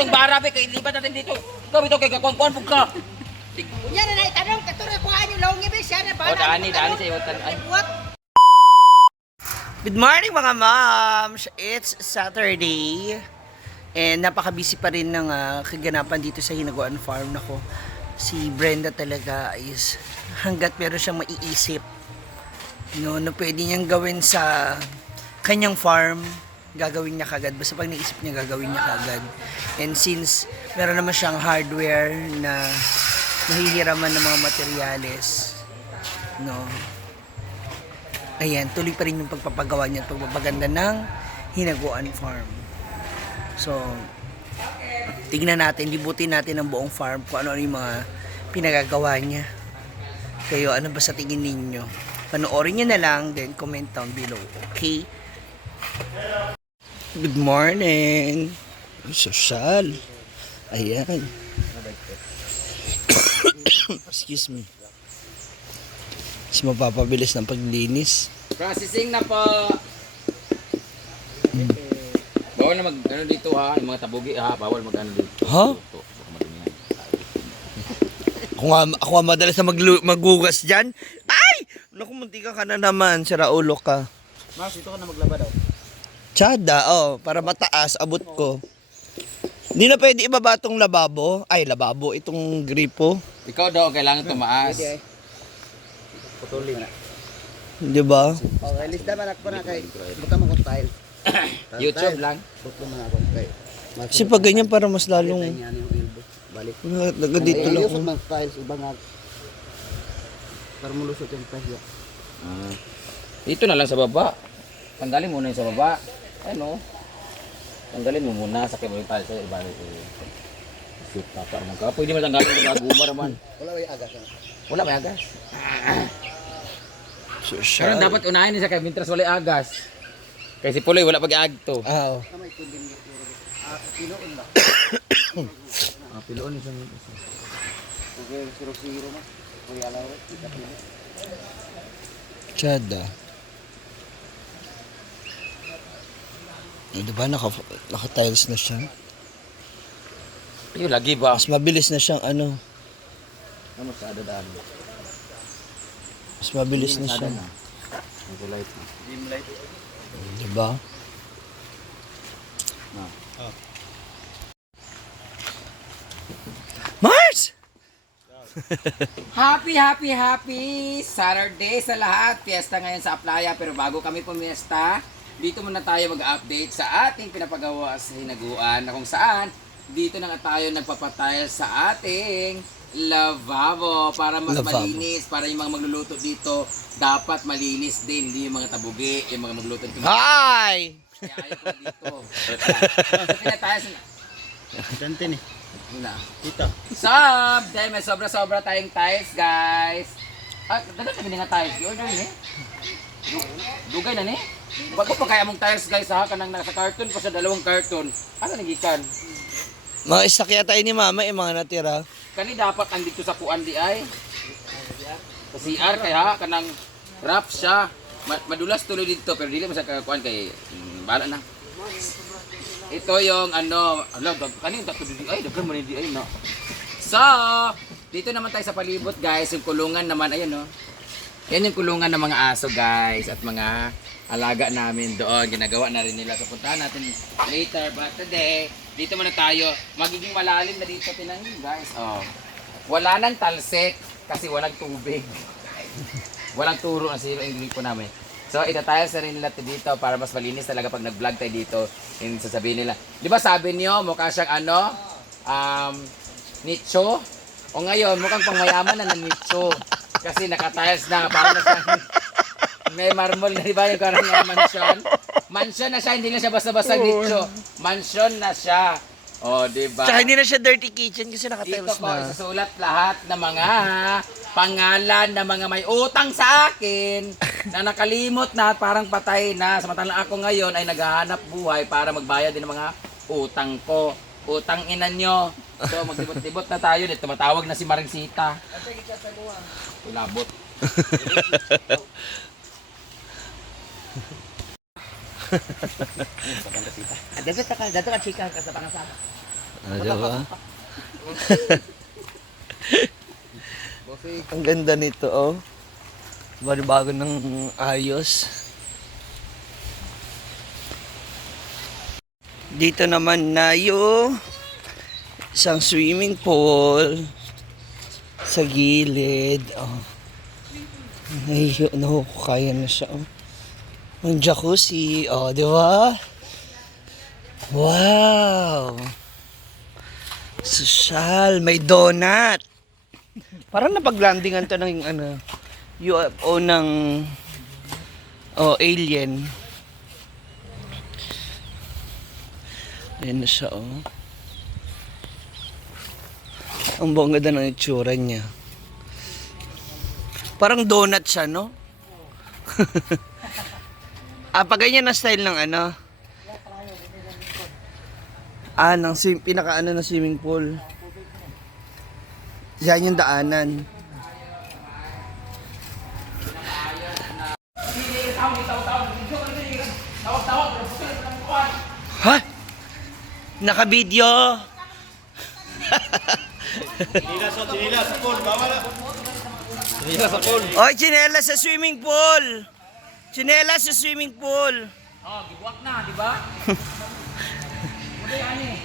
itong barabe, kay lipat natin dito. Ikaw ito, kay kakuan-kuan po ka. Yan na itanong, katuro kuhaan yung laong ibig siya na O, dani sa iwatan. What? Good morning mga moms! It's Saturday and napaka-busy pa rin ng kaganapan dito sa Hinaguan Farm. Nako, si Brenda talaga is hanggat meron siyang maiisip na pwede niyang gawin sa kanyang farm, gagawin niya kagad. Basta pag naisip niya, gagawin niya kagad. And since meron naman siyang hardware na nahihiraman ng mga materyales, ayan, tuloy pa rin yung pagpapagawa niya at pagpapaganda ng Hinaguan Farm. So, tignan natin, libutin natin ang buong farm kung ano yung mga pinagagawa niya. Kayo, ano ba sa tingin ninyo? Panoorin niyo na lang, then comment down below, okay? Good morning! Social. Ayan. Excuse me. Mas mapapabilis ng paglinis. Processing na po. Bawal na mag-ano dito ha, yung mga tabugi ha, bawal mag-ano dito. Ha? Ako nga madalas na maghugas dyan. Ay! Naku, muntika ka na naman. Sira ulo ka. Mas, dito ka na maglaba daw. Tsada, para mataas, abot ko. Hindi na pwede ibaba itong lababo. Ay, lababo, itong gripo. Ikaw daw, kailangan tumaas. Putuli na. Di ba? Okay, lista man ako na kay buta mo ko tile. YouTube lang. Butlo man ako kay. Kasi pag ganyan para mas lalong... Yan yung elbow. Balik. Naga dito lang. Yung mga tiles ibang para mulusot yung tasya. Dito na lang sa baba. Tanggalin muna yung sa baba. Ano? Tanggalin mo muna, sakay mo yung tali sa'yo, ibalik ko yung shoot pa para magka. Pwede mo tanggalin yung gagumar naman. Wala may agas. Wala may agas. Social. Pero dapat unahin niya sa kay Mintras wala agas. Kasi si Puloy wala pag-agto. Oo. May tubig ni piloon ba? Piloon niya sa Okay, 0-0 na. Kuya alaw, ikapilo. Tsada. Di ba naka-tiles na siya? Yung lagi ba? Mas mabilis na siyang ano. Ano sa adadaan? Mas mabilis na siya. Ito light. Dim light. Di ba? Mars! Happy Saturday sa lahat. Fiesta ngayon sa Aplaya, pero bago kami pumiesta, dito muna tayo mag-update sa ating pinapagawa sa Hinaguan na kung saan dito na nga tayo nagpapatile sa ating lavabo para mas malinis, para yung mga magluluto dito dapat malinis din, hindi yung mga tabugi, yung mga magluluto dito. Hi! Kaya ayaw ko dito. Kaya tayo sa... Dante ni. Na. Dito. Sup! Dahil may sobra-sobra tayong tiles, guys. Dagat sabi nga tiles. Order ni. Dugay na ni. Bago pa kaya mong tiles, guys, ha? Kanang nasa carton pa sa 2 carton. Ano nagikan? Mga isakya tayo ni mama, mga natira. Kani dapat andito sa kuan di ay. Sa CR kay ha? Kanang wrap siya. Madulas tuloy dito, pero dili mo sa kuan kay bala na. Ito yung ano, kanin tatlo di ay, daghan mo ni di ay no. So, dito naman tayo sa palibot, guys, yung kulungan naman ayun no. Yan yung kulungan ng mga aso, guys, at mga alaga namin doon. Ginagawa na rin nila. So, puntahan natin later. But today, dito muna tayo. Magiging malalim na dito, tinangin, guys. Oh. Wala nang talsik kasi walang tubig. Walang turo na zero yung gripo namin. So, itatiles na rin nila dito para mas malinis talaga pag nag-vlog tayo dito. Yung sasabihin nila. Di ba sabi niyo, mukha siyang ano? Nicho? O ngayon, mukhang pangmayaman na ng nicho. Kasi naka-tiles na, parang na siya, may marble na, di ba yung karang mansion? Mansion na siya, hindi na siya basta-basta nicho. Mansion na siya. O, di ba? Tsaka hindi na siya dirty kitchen kasi Dito naka-tiles ko, na. isusulat lahat ng mga pangalan ng mga may utang sa akin na nakalimot na parang patay na. Samantalang ako ngayon ay naghahanap buhay para magbayad din ng mga utang ko. Utang ina nyo. So, maglibot-libot na tayo. Dito tumatawag na si Maringsita. Ulabot. Dato ka chika ka sa pangasama. Diba? Bossing. Ang ganda nito, oh. Bago ng ayos. Dito naman na yung isang swimming pool sa gilid. Oh. Kaya na siya. Oh. Ang jacuzzi. Oh, di ba? Wow! Sosyal. May donut. Parang napaglandingan to ng UFO ng alien. Ayan na siya, oh. Ang bongga ng itsura niya. Parang donut siya, no? Pag ganyan na style ng pinaka ng swimming pool. Yan yung daanan. Ha? Naka-video. Chinilas sa pool. Bawal. Chinilas sa pool. Oy, tsinelas sa swimming pool. Tsinelas sa swimming pool. Oh, gibuwak na, di ba? Ano yan eh?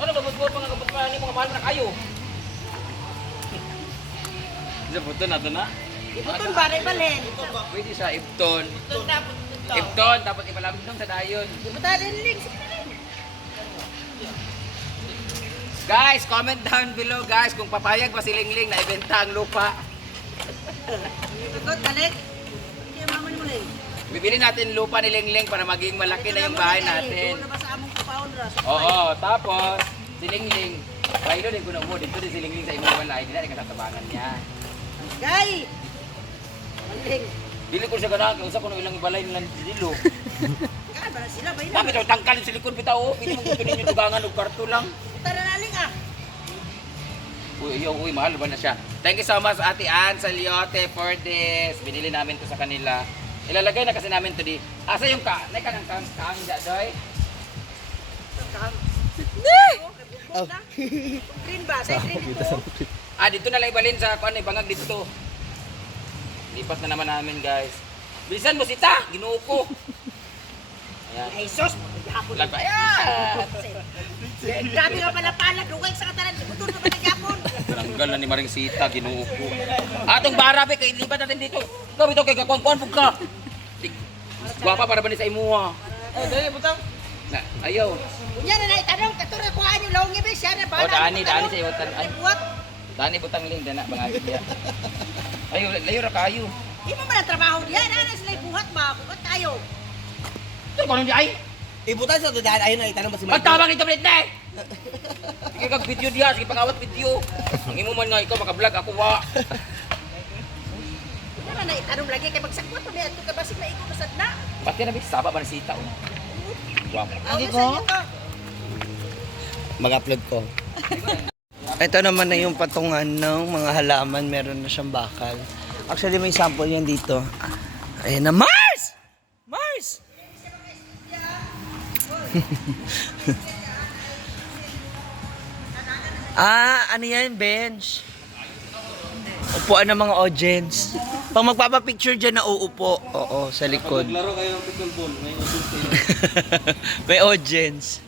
Ano ba buot mga kabutpan ni mga mahal na kayo? Isa puto na to na. Iputun ba? Ibalhin. Pwede sa Ipton. Iputun dapat ito. Ipton, tapos ipalamig dong sa dayon. Iputan din link. Sige na rin. Guys, comment down below guys kung papayag ba si Lingling na ibenta ang lupa. Iputun, balik. Hindi ang maman mo lang. Bibili natin lupa ni Lingling para maging malaki na yung bahay natin. Doon na ba sa among kapaon ras? Oo, tapos si Lingling, kayo din ko na mo, dito din si Lingling sa imong balay, hindi na kasatabangan niya. Gay! Maling. Dili ko siya ganang, kaya ko nung ilang balay nilang dilo. Gay, bara sila ba yun? Bakit yung tangkalin sa likod bitaw, pili mong gusto ninyo dugangan o karto lang. Puta na naling ah. Uy, mahal ba na siya? Thank you so much Ate Ann Saliote for this. Binili namin to sa kanila. Ilalagay na kasi namin to di. Asa yung ka? Nay ka ng kaangin da doy? Oh. Green ba? Say green ito. Dito na lang ibalin sa kuan bangag dito. Lipat na naman namin, guys. Bilisan mo sita, Ginoo ko. Ayan. Ay sus, maghapon. Lag ayan. Grabe nga pala pala, dugay sa katalan. Iputun na ba naghapon? Tanggal na ni Maring Sita, Ginoo ko. Atong barabe kay lipat natin dito. Ikaw bitaw kay kakuan pug ka. Guwapa para ba ni sa imuha? Dali, butang. Na, ayaw. Kunya na naitanong, katuro kuhaan yung lawang ibig siya na ba? Dani sa iyo tan. Buwat. Dani butang ling dana bangagi diya. Ayo, layo ra kayo. Di mo man ang trabaho diyan. Ano sila buhat ba? Bukat tayo. Ito ko di ay. Ibutan sa daan. Ayun na, itanong ba si Pagtawag ito ulit na. Sige kag video diya, sige pangawat video. Ang imo man nga ikaw maka-vlog ako wa. Kunya na naitanong lagi kay magsakwat ulit. Ito ka basig na ikaw kasad na. Pati na bisaba ba ni Sita? Guwapo. Hindi ko. Mag-upload ko. Ito naman na yung patungan ng mga halaman. Meron na siyang bakal. Actually, may sample yan dito. Ayan na. Mars! Mars! Ano yan? Bench. Upuan ng mga audience. Pag magpapapicture dyan na uupo. Oo, sa likod. Maglaro kayo ng pickleball. May audience. May audience.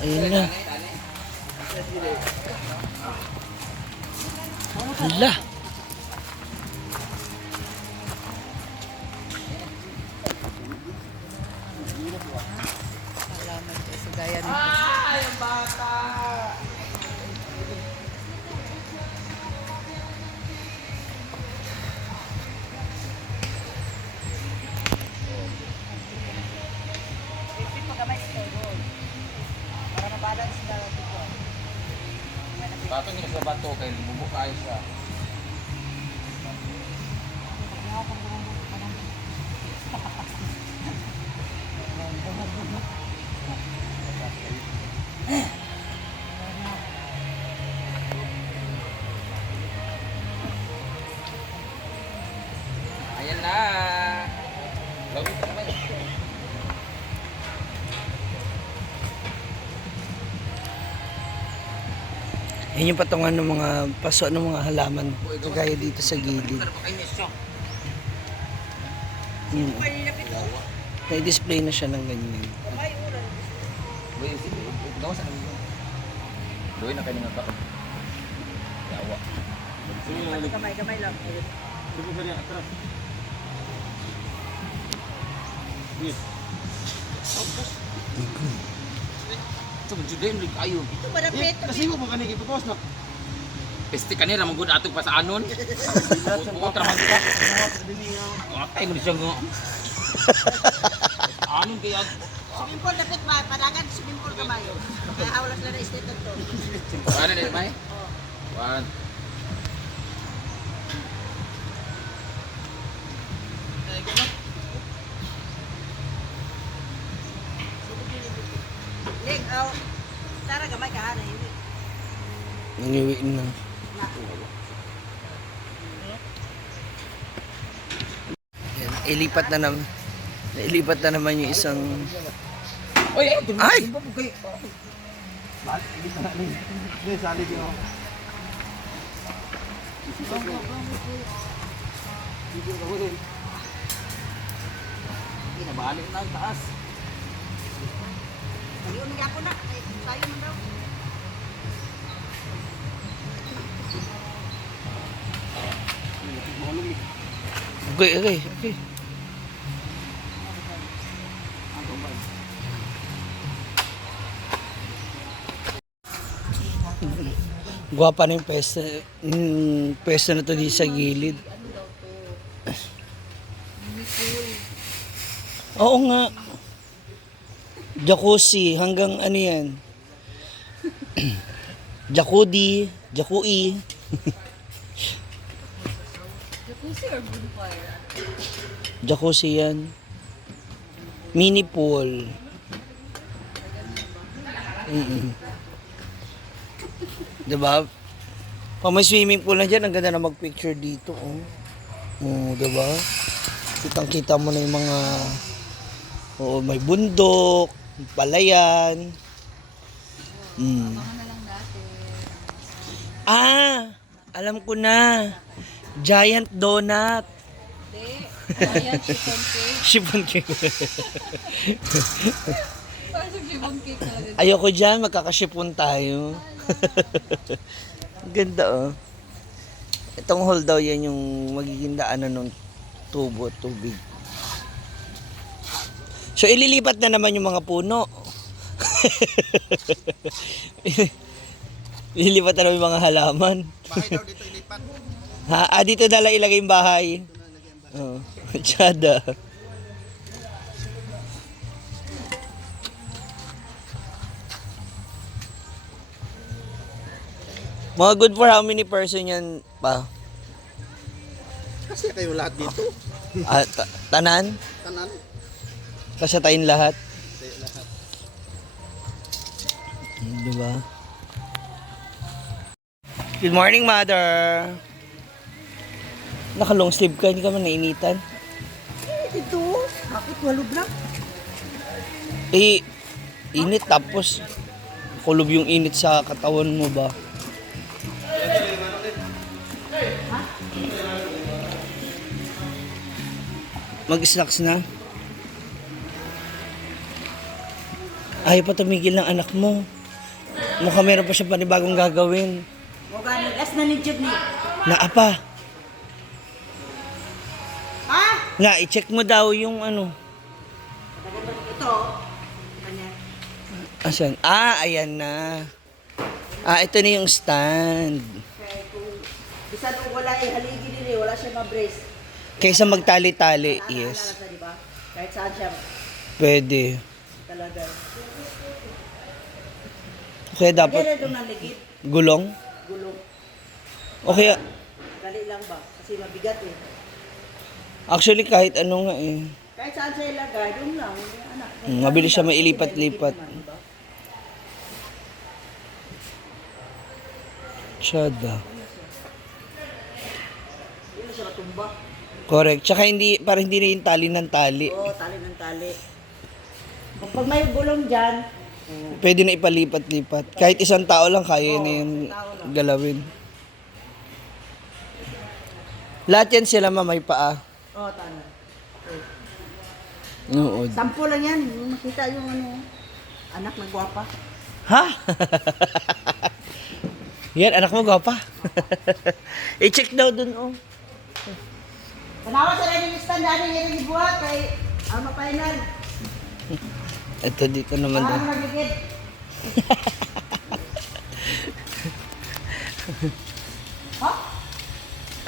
Ayun na. Hala. Bato niya sa bato kay bubuk kayo siya. Ayan na. Lawin ka naman. Yan yung patungan ng mga paso ng mga halaman. Kagaya dito sa gilid. Yun. May display na siya ng ganyan. Boy, sige. Gawa sa namin. Gawin na kayo ng baka. Yawa. Gamay lang. Ito, judain rin kayo. Ito malapit. Kasi mo ba kanina ipatos na? Peste kanila, magod atong pasaanon. Buot raman ka. Atay mo siya nga. Anon kaya. Swimming pool lapit ba? Panagan swimming pool gamay. Kaya awala sila na state to. Ano na may? One. Ling, aw. Tara gamay ka ana yun. Nangiwiin na. Yan, ilipat na naman. Nailipat na naman yung isang... Oy, Ay! Hindi, sali din ako. Hindi na balik na ang taas. Ayun nga ako na. Ay, sayo man daw. Okay, okay, okay. Guwapa na yung pwesto na to di sa gilid. Oo nga. Jacuzzi, hanggang ano yan? Jacuzzi, jacuzzi. Jacuzzi yan. Mini pool. Diba? Pag may swimming pool na dyan, ang ganda na mag-picture dito. Oh. Oh, diba? Kitang-kita mo na yung mga... Oh, may bundok, palayan. Ah! Alam ko na. Giant donut. Ayan, chicken cake. Shipon cake. Parang sa chicken cake talaga. Ayoko dyan, magkakashipon tayo. Ganda oh. Itong hole daw yan yung magiging daanan ng tubo at tubig. So ililipat na naman yung mga puno. Ililipat na naman yung mga halaman. Bahay daw dito ilipat. Ha? Dito dala ilagay yung bahay. Oh, tsada. Mga good for how many person yan pa? Kasi kayo lahat dito. Tanan? Tanan. Kasi tayong lahat. Kayo lahat. Diba? Good morning, mother. Naka long sleeve ka, hindi ka man nainitan. Ito, bakit walog lang? Eh, init tapos kulob yung init sa katawan mo ba? Mag-snacks na. Ayaw pa tumigil ng anak mo. Mukhang meron pa siya panibagong gagawin. Moga nagas na ni Jud ni. Naapa. Ha? Nga, i-check mo daw yung ano. Ito. Kanya. Asan? Ah, ayan na. Ah, ito na yung stand. Kaya kung bisan kung wala haligi din wala siya ma-brace. Kaysa magtali-tali, yes. Sa, di ba? Kahit saan siya Pwede. talaga. Kaya dapat Kaya doon naligid, gulong. gulong. Okay, Dali lang ba? Kasi mabigat eh. actually kahit ano nga eh. Kahit saan siya ilagay, doon lang. Anak. Mabilis siya mailipat-lipat. Tsada. Hindi siya matumba. Correct. Tsaka hindi, para hindi na yung tali ng tali. Oo, tali ng tali. Pag may gulong dyan, Pwede na ipalipat-lipat. Kahit isang tao lang kaya na yung galawin. Lahat yan sila may paa. oo, tama. Nood. Sampo lang yan. Makita yung ano, anak na gwapa. Ha? Yan, anak mo gwapa. I-check daw dun, oh. Panawa sa rin yung stand, dali yung ibuhat kay ano final. Ito dito naman Ano daw. nagigid? Ha?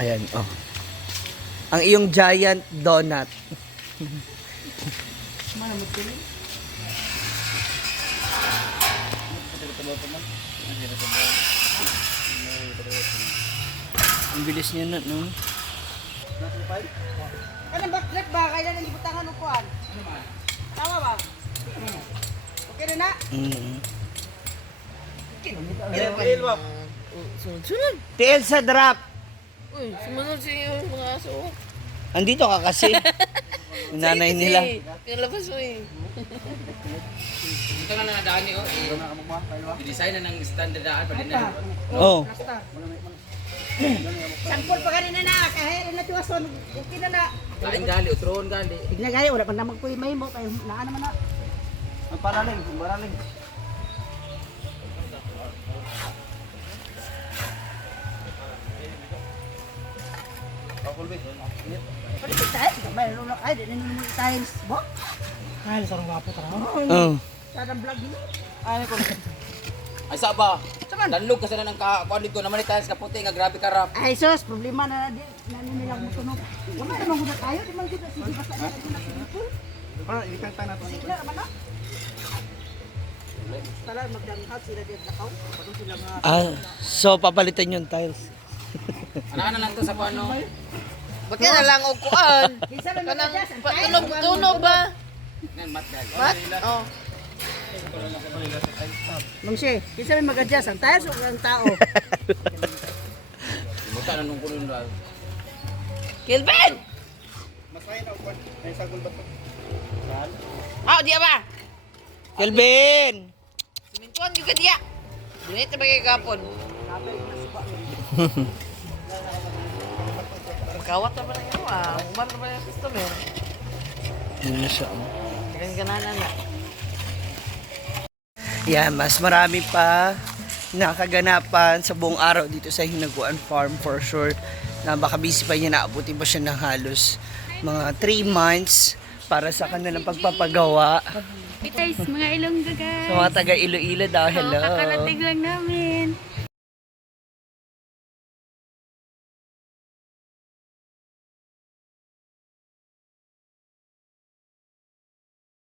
Ayan, oh. Ang iyong giant donut. Mana mo tuloy? Ang bilis niya na, no? Kanang backtrack ba? Kailan ang ibutangan o kuhan? Tama ba? Okay na na? Mm. Sunod-sunod. Tiil sa drop. Uy, sumunod si mga aso. Andito ka kasi. Yung nanay nila. Yung labas mo eh. Dito nga na nadaan niyo. I-design na ng standard daan pa din na. Oh. Sampol pa kanina na. Kahit na tiwason. Okay na na. Kain gali, utroon gali. Bigla gaya, wala pa naman ko yung may mo. Kaya naa naman na. Ang paraling, ang paraling. Pwede pa tayo. Mayroon na kayo. Di naman tayo. Bo? Oh. Sarang vlog nyo. Ay sa ba? Danlog kasi na ng kuan dito naman ni tiles na puti nga grabe ka rap. Ay sus, problema na di. Naninilang mo tunog. Wala naman muna tayo. Di man kita. Sige basta na ito. Para ikanta na to. Sige na naman na. Tala magdangkat sila din nakaw. Paano sila nga. So papalitan yung tiles. Ano lang to sa kuan no? Ba't yan na lang o kuan? Kinsa man Kanang magdangkat. tunog ba? Nan mat gali. Mat? Oh. Mangsi, kinsa man mag-adjust ang tayo o ang tao. Muta na nung kulon daw. Kilvin! Mas main ako kwan. Ay sagol ba to? Oh, diya ba? Kelvin! Simintuan juga dia. Dunit na bagay kapon. Kawat na ba na yun ah? Umar na ba yung customer? Yun na siya. oh. Ganang-gananan na. Yan, mas marami pa nakaganapan sa buong araw dito sa Hinaguan Farm for sure. Na baka busy pa niya, naabutin pa siya ng halos mga 3 months para sa kanilang pagpapagawa. Guys, mga Ilongga guys. Sa mga taga Iloilo daw, hello. Kakarating lang namin.